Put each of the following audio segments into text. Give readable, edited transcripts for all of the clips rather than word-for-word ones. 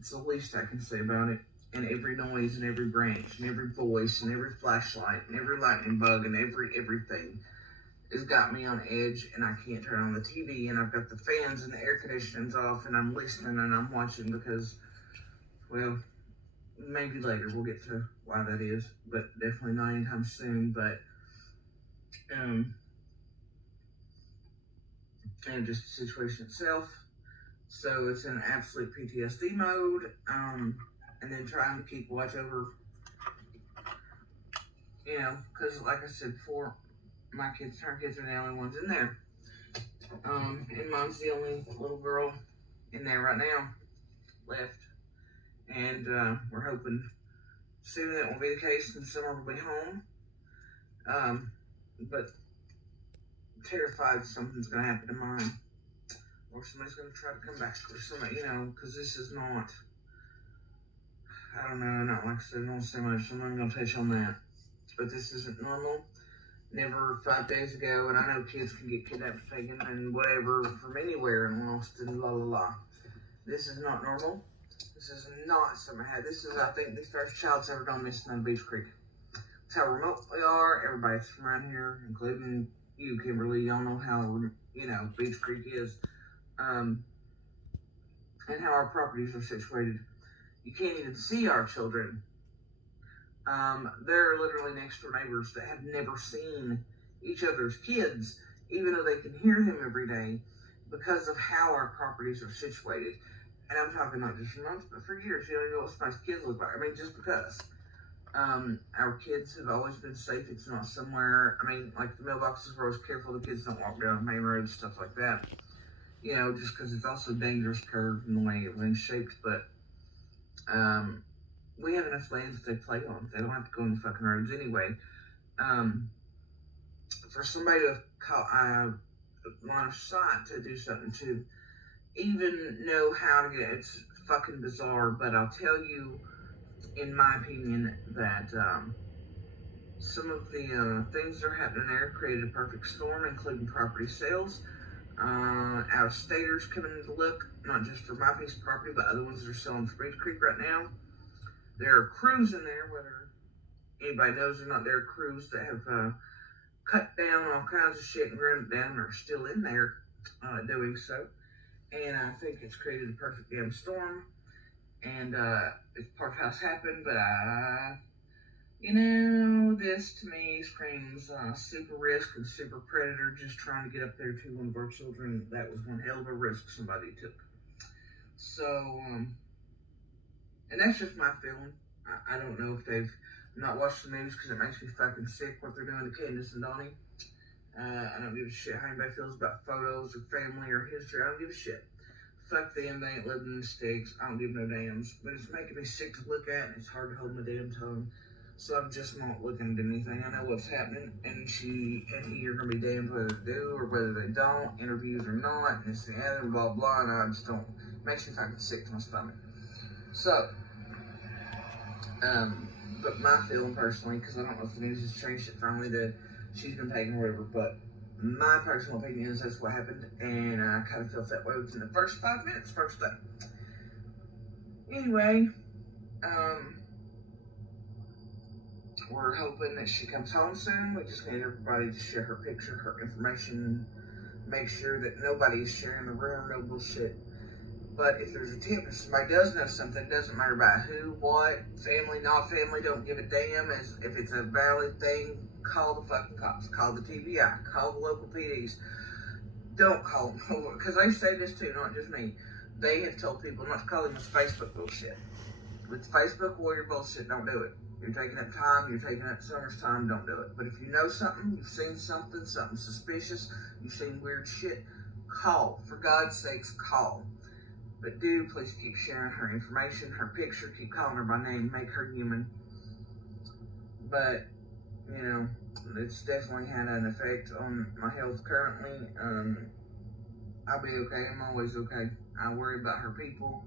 It's the least I can say about it. And every noise and every branch and every voice and every flashlight and every lightning bug and everything has got me on edge, and I can't turn on the TV, and I've got the fans and the air conditioning's off, and I'm listening and I'm watching because, well, maybe later we'll get to why that is, but definitely not anytime soon. But and just the situation itself. So it's in absolute PTSD mode, and then trying to keep watch over, because like I said before, her kids are the only ones in there. And Mom's the only little girl in there right now left. And we're hoping soon that won't be the case and summer will be home. But terrified something's going to happen to mine. Or somebody's going to try to come back or something, because this is not, I don't know, not like I said, I don't say much, so I'm not going to touch on that. But this isn't normal. Never 5 days ago, and I know kids can get kidnapped, taken, and whatever from anywhere and lost and la la la. This is not normal. This is not something I had. This is, I think, the first child's ever gone missing on Beach Creek. That's how remote we are. Everybody's from around here, including you, Kimberly. Y'all know how, Beach Creek is. And how our properties are situated. You can't even see our children. They're literally next door neighbors that have never seen each other's kids, even though they can hear them every day, because of how our properties are situated. And I'm talking not just for months, but for years. You don't even know what somebody's kids look like. I mean, just because. Our kids have always been safe. It's not somewhere, like the mailboxes were always careful. The kids don't walk down main roads, stuff like that. Just because it's also dangerous curve in the way everything's shaped. But, we have enough land that they play on. They don't have to go on the fucking roads anyway. For somebody to call line of sight to do something to even know how to get it's fucking bizarre. But I'll tell you, in my opinion, that some of the things that are happening there created a perfect storm, including property sales. Out-of-staters coming to look, not just for my piece of property, but other ones that are selling for Beach Creek right now. There are crews in there, whether anybody knows or not, there are crews that have cut down all kinds of shit and ground it down and are still in there doing so. And I think it's created a perfect damn storm. And it's part of how it's happened, but this to me screams super risk and super predator just trying to get up there to one of our children. That was one hell of a risk somebody took. So, and that's just my feeling. I don't know if they've not watched the news because it makes me fucking sick what they're doing to Candace and Donnie. I don't give a shit how anybody feels about photos or family or history. I don't give a shit. Fuck them, they ain't living in the sticks. I don't give no dams. But it's making me sick to look at, and it's hard to hold my damn tongue. So I'm just not looking at anything. I know what's happening, and she and he are going to be damned whether they do or whether they don't, interviews or not, and it's the other, blah, blah, and I just don't, it makes me fucking sick to my stomach. So, but my feeling personally, because I don't know if the news has changed it finally, that she's been taken or whatever, but my personal opinion is that's what happened, and I kind of felt that way within the first 5 minutes, first day. Anyway, we're hoping that she comes home soon. We just need everybody to share her picture, her information, make sure that nobody's sharing the rumor, no bullshit. But if there's a tip, if somebody does know something, it doesn't matter about who, what, family, not family, don't give a damn. If it's a valid thing, call the fucking cops, call the TBI, call the local PDs. Don't call them, because they say this too, not just me. They have told people not to call them with Facebook bullshit. With Facebook warrior bullshit, don't do it. You're taking up time, you're taking up summer's time, don't do it. But if you know something, you've seen something suspicious, you've seen weird shit, call. For God's sakes, call. But do please keep sharing her information, her picture, keep calling her by name, make her human. But, it's definitely had an effect on my health currently. I'll be okay, I'm always okay. I worry about her people.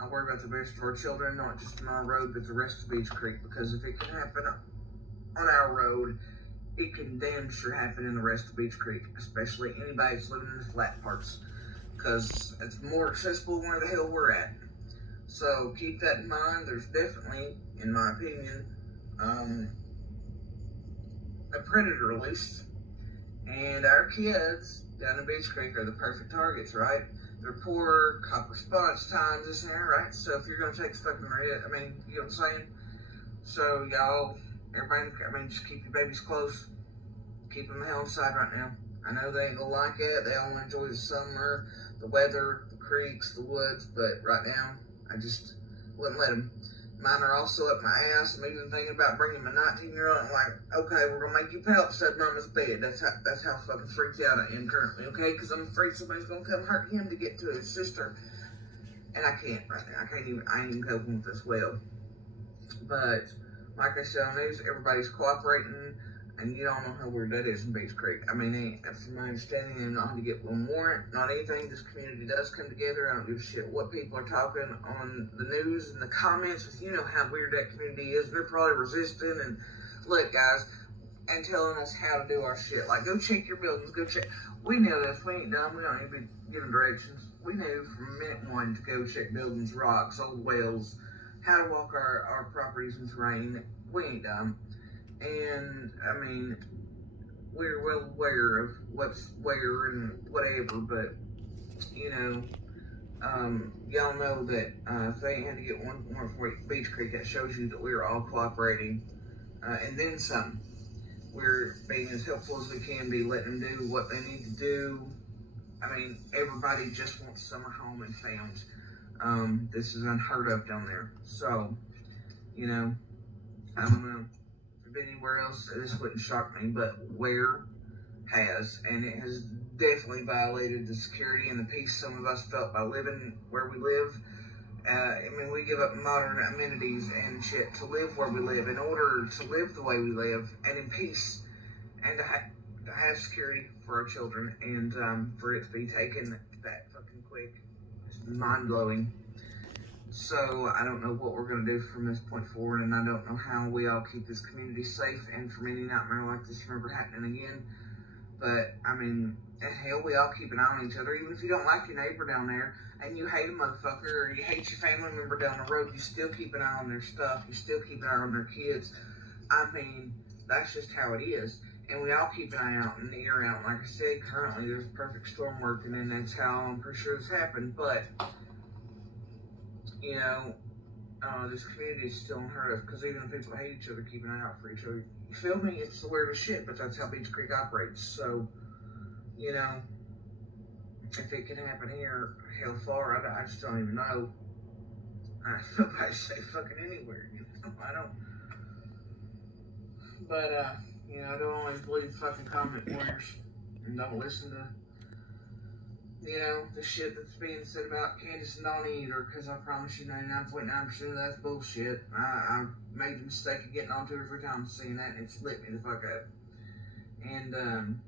I worry about the rest of our children, not just on our road, but the rest of Beach Creek, because if it can happen on our road, it can damn sure happen in the rest of Beach Creek, especially anybody that's living in the flat parts, because it's more accessible where the hell we're at. So keep that in mind. There's definitely, in my opinion, a predator loose. And our kids down in Beach Creek are the perfect targets, right? They're poor, cop response times, this and that, right? So if you're gonna take fucking red, I mean, you know what I'm saying? So y'all, everybody, I mean, just keep your babies close. Keep them the hell inside right now. I know they ain't gonna like it. They all enjoy the summer, the weather, the creeks, the woods, but right now, I just wouldn't let them. Mine are also up my ass. I'm even thinking about bringing my 19-year-old. I'm like, okay, we're gonna make you pay beside mama's bed. That's how fucking freaked out I am currently, okay? Because I'm afraid somebody's gonna come hurt him to get to his sister, and I can't right now. I ain't even coping with this well. But like I said on news, everybody's cooperating, and you don't know how weird that is in Beach Creek. I mean, from my understanding, they're not going to get one warrant, not anything. This community does come together. I don't give a shit what people are talking on the news and the comments. You know how weird that community is. They're probably resisting. And look, guys, and telling us how to do our shit. Like, go check your buildings. Go check. We know this. We ain't dumb. We don't need to be giving directions. We knew from minute one to go check buildings, rocks, old wells, how to walk our properties in terrain. We ain't dumb. And, I mean, we're well aware of what's where and whatever, but, you know, y'all know that if they had to get one more for Beach Creek, that shows you that we're all cooperating. And then some. We're being as helpful as we can be, letting them do what they need to do. I mean, everybody just wants summer home and families. This is unheard of down there. So, you know, I don't know. Anywhere else, this wouldn't shock me, but where has, and it has definitely violated the security and the peace some of us felt by living where we live. I mean, we give up modern amenities and shit to live where we live in order to live the way we live and in peace, and to have security for our children, and for it to be taken that fucking quick, it's mind-blowing. So I don't know what we're going to do from this point forward, and I don't know how we all keep this community safe and from any nightmare like this from ever happening again. But, I mean, hell, we all keep an eye on each other. Even if you don't like your neighbor down there and you hate a motherfucker or you hate your family member down the road, you still keep an eye on their stuff. You still keep an eye on their kids. I mean, that's just how it is. And we all keep an eye out and ear out. Like I said, currently there's perfect storm working, and that's how I'm pretty sure this happened. But, you know, this community is still unheard of, because even people that hate each other keep an eye out for each other. You feel me? It's the weirdest shit, but that's how Beach Creek operates. So, you know, if it can happen here, hell far, I just don't even know. Nobody's safe fucking anywhere, you know? I don't. But, you know, I don't always believe fucking comment warriors, and don't listen to, you know, the shit that's being said about Candace and Donnie either, because I promise you 99.9% of that's bullshit. I've made the mistake of getting on 2 or 3 times seeing that, and it's lit me the fuck up. And,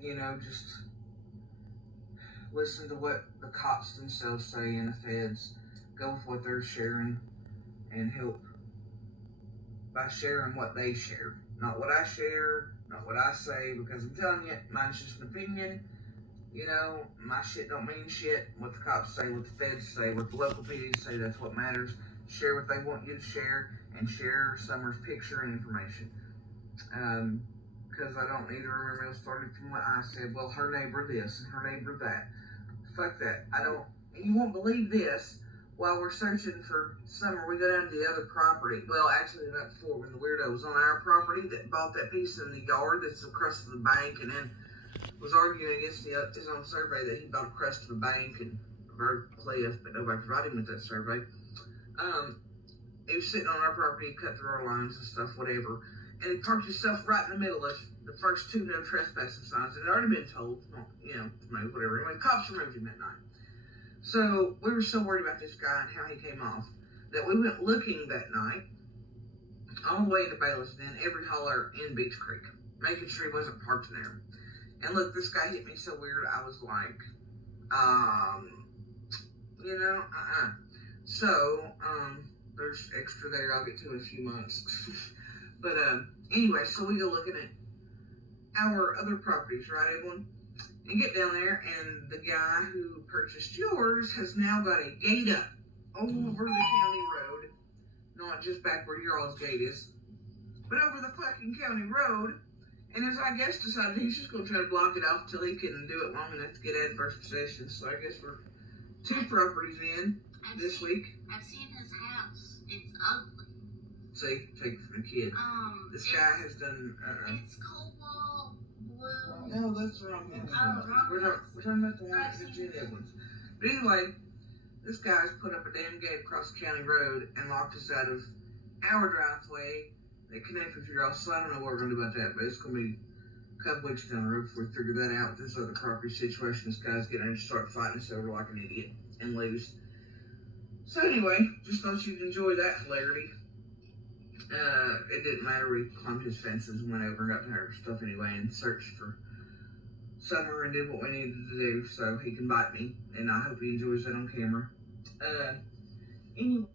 you know, just listen to what the cops themselves say and the feds. Go with what they're sharing and help by sharing what they share. Not what I share, not what I say, because I'm telling you, mine's just an opinion. You know, my shit don't mean shit. What the cops say, what the feds say, what the local PDs say, that's what matters. Share what they want you to share, and share Summer's picture and information. Because I don't need to remember it started from what I said. Well, her neighbor this and her neighbor that. Fuck that. You won't believe this. While we're searching for Summer, we go down to the other property. Well, actually, not before, when the weirdo was on our property that bought that piece in the yard that's across from the bank, and then was arguing against his own survey that he bought a crest of a bank and a bird cliff, but nobody provided him with that survey. He was sitting on our property, cut through our lines and stuff, whatever, and he parked himself right in the middle of the first 2 no trespassing signs, and it had already been told, you know, whatever. Anyway, cops removed him that night. So we were so worried about this guy and how he came off that we went looking that night all the way into Bayless and then every holler in Beach Creek, making sure he wasn't parked in there. And look, this guy hit me so weird, I was like, you know, So, there's extra there I'll get to in a few months. But, anyway, so we go looking at our other properties, right, Evelyn? and get down there, and the guy who purchased yours has now got a gate up over the county road, not just back where your all's gate is, but over the fucking county road. And as I guess decided he's just gonna try to block it off till he can do it long enough to get adverse possession. So I guess we're 2 properties in this week. I've seen his house. It's ugly. See, take it from a kid. This guy has done. It's cobalt blue. No, that's the wrong house. Wrong We're talking about the one that has Jenny Evans. But anyway, this guy's put up a damn gate across the county road and locked us out of our driveway that connects with your house. So I don't know what we're gonna do about that, but it's gonna be a couple weeks down the road before we figure that out. This other property situation, this guy's getting ready to start fighting us over like an idiot and lose. So anyway, just thought you'd enjoy that hilarity. It didn't matter. We climbed his fences and went over and got to her stuff anyway and searched for Summer and did what we needed to do so he can bite me. And I hope he enjoys that on camera. Anyway.